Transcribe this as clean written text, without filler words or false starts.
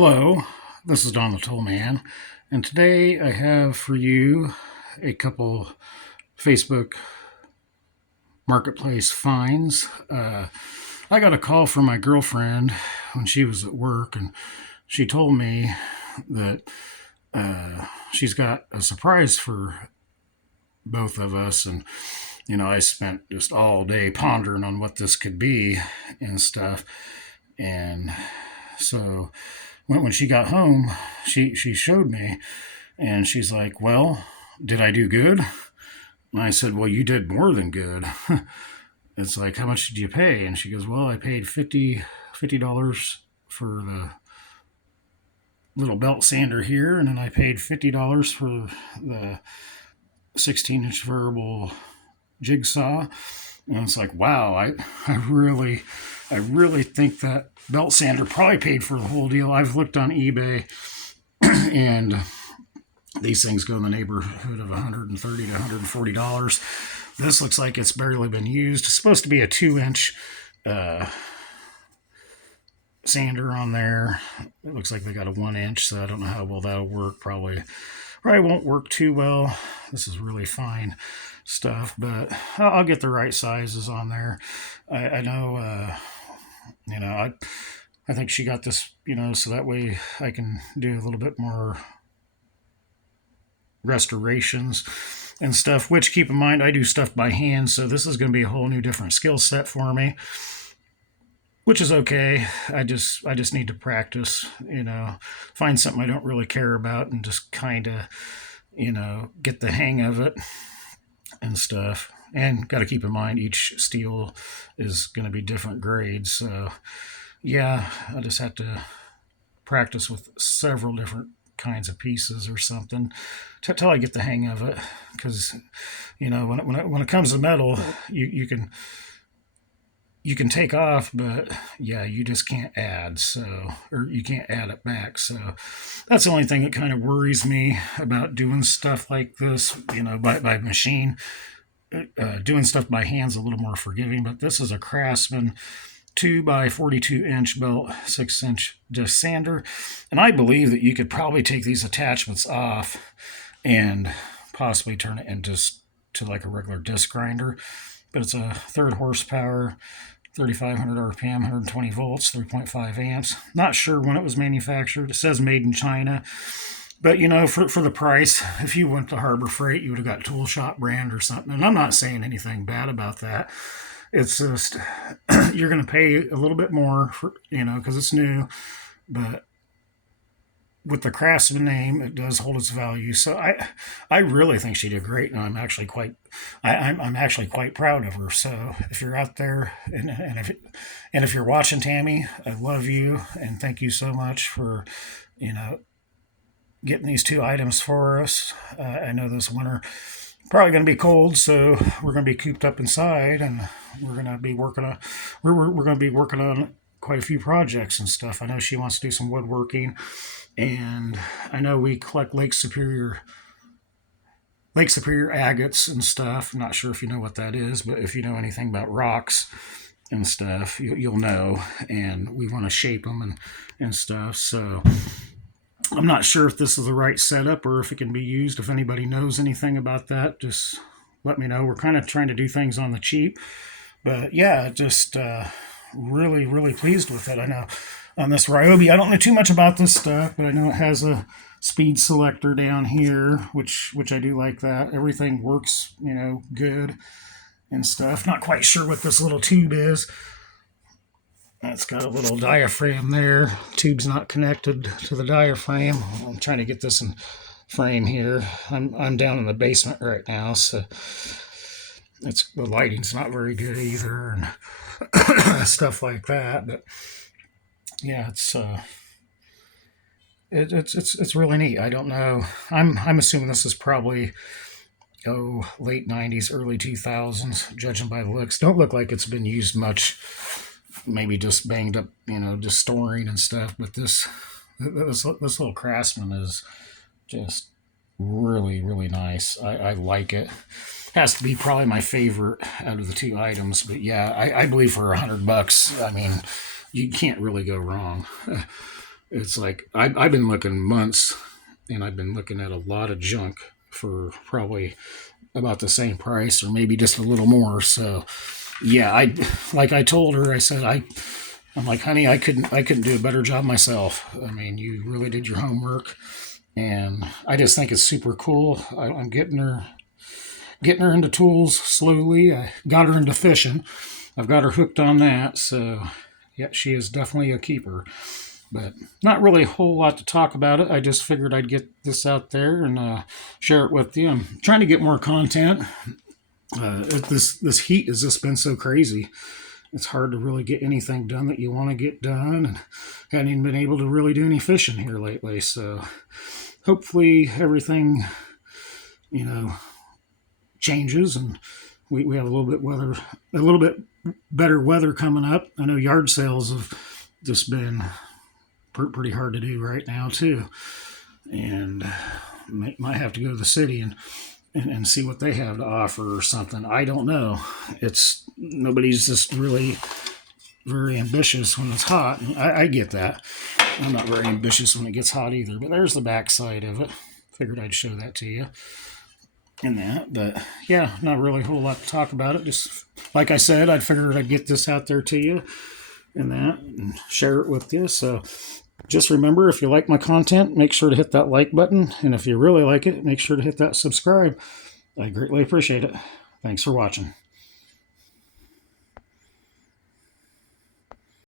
Hello, this is Don the Tool Man, and today I have for you a couple Facebook Marketplace finds. I got a call from my girlfriend when she was at work, and she told me that she's got a surprise for both of us. And I spent just all day pondering on what this could be and stuff. And so when she got home, she showed me, and she's like, "Well, did I do good?" And I said, "Well, you did more than good." It's like, "How much did you pay?" And she goes, "Well, I paid $50 for the little belt sander here, and then I paid $50 for the 16-inch variable jigsaw." And it's like, wow, I really think that belt sander probably paid for the whole deal. I've looked on eBay, and these things go in the neighborhood of $130 to $140. This looks like it's barely been used. It's supposed to be a 2-inch sander on there. It looks like they got a 1-inch, so I don't know how well that'll work. Probably won't work too well. This is really fine stuff, but I'll get the right sizes on there. I know, I think she got this, so that way I can do a little bit more restorations and stuff, which, keep in mind, I do stuff by hand, so this is going to be a whole new different skill set for me, which is okay. I just need to practice, find something I don't really care about and just kind of, get the hang of it and stuff. And got to keep in mind, each steel is going to be different grades. So, yeah, I just have to practice with several different kinds of pieces or something till I get the hang of it. Because, when it comes to metal, you can take off, but yeah, you just can't add. So, or you can't add it back. So that's the only thing that kind of worries me about doing stuff like this, by machine. Doing stuff by hand's a little more forgiving, but this is a Craftsman 2 by 42-inch belt, 6-inch disc sander, and I believe that you could probably take these attachments off and possibly turn it into to like a regular disc grinder. But it's a 3rd horsepower, 3,500 RPM, 120 volts, 3.5 amps. Not sure when it was manufactured. It says made in China. But, for the price, if you went to Harbor Freight, you would have got Tool Shop brand or something. And I'm not saying anything bad about that. It's just, you're going to pay a little bit more for, because it's new. But with the Craftsman name, it does hold its value. So I really think she did great, and I'm actually quite proud of her. So if you're out there, and if you're watching, Tammy, I love you, and thank you so much for, getting these 2 items for us. I know this winter probably going to be cold, so we're going to be cooped up inside, and we're going to be working on we're going to be working on quite a few projects and stuff. I know she wants to do some woodworking, and I know we collect Lake Superior agates and stuff. I'm not sure if you know what that is, but if you know anything about rocks and stuff, you'll know. And we want to shape them and stuff. So I'm not sure if this is the right setup or if it can be used. If anybody knows anything about that, just let me know. We're kind of trying to do things on the cheap. But yeah, just really, really pleased with it. I know on this Ryobi, I don't know too much about this stuff, but I know it has a speed selector down here, which I do like that. Everything works, good and stuff. Not quite sure what this little tube is. It's got a little diaphragm there. Tube's not connected to the diaphragm. I'm trying to get this in frame here. I'm down in the basement right now, so the lighting's not very good either, and stuff like that. But yeah, it's really neat. I don't know. I'm assuming this is probably late '90s, early 2000s, judging by the looks. Don't look like it's been used much. Maybe just banged up, just storing and stuff. But this little Craftsman is just really, really nice. I like it. Has to be probably my favorite out of the 2 items. But yeah, I believe for $100, I mean, you can't really go wrong. It's like I've been looking months, and I've been looking at a lot of junk for probably about the same price or maybe just a little more. So yeah, I like I told her, I said I'm like, honey, I couldn't do a better job myself. I mean, you really did your homework, and I just think it's super cool. I'm getting her into tools slowly. I got her into fishing. I've got her hooked on that. So yeah, she is definitely a keeper. But not really a whole lot to talk about it. I just figured I'd get this out there and share it with you. I'm trying to get more content. This heat has just been so crazy. It's hard to really get anything done that you want to get done, and haven't even been able to really do any fishing here lately. So hopefully everything, you know, changes and we have a little bit better weather coming up. I know yard sales have just been pretty hard to do right now too, and might have to go to the city and see what they have to offer or something. I don't know. It's nobody's just really very ambitious when it's hot. I get that. I'm not very ambitious when it gets hot either. But there's the backside of it. Figured I'd show that to you in that. But yeah, not really a whole lot to talk about it. Just like I said, I figured I'd get this out there to you in that and share it with you. So just remember, if you like my content, make sure to hit that like button. And if you really like it, make sure to hit that subscribe. I greatly appreciate it. Thanks for watching.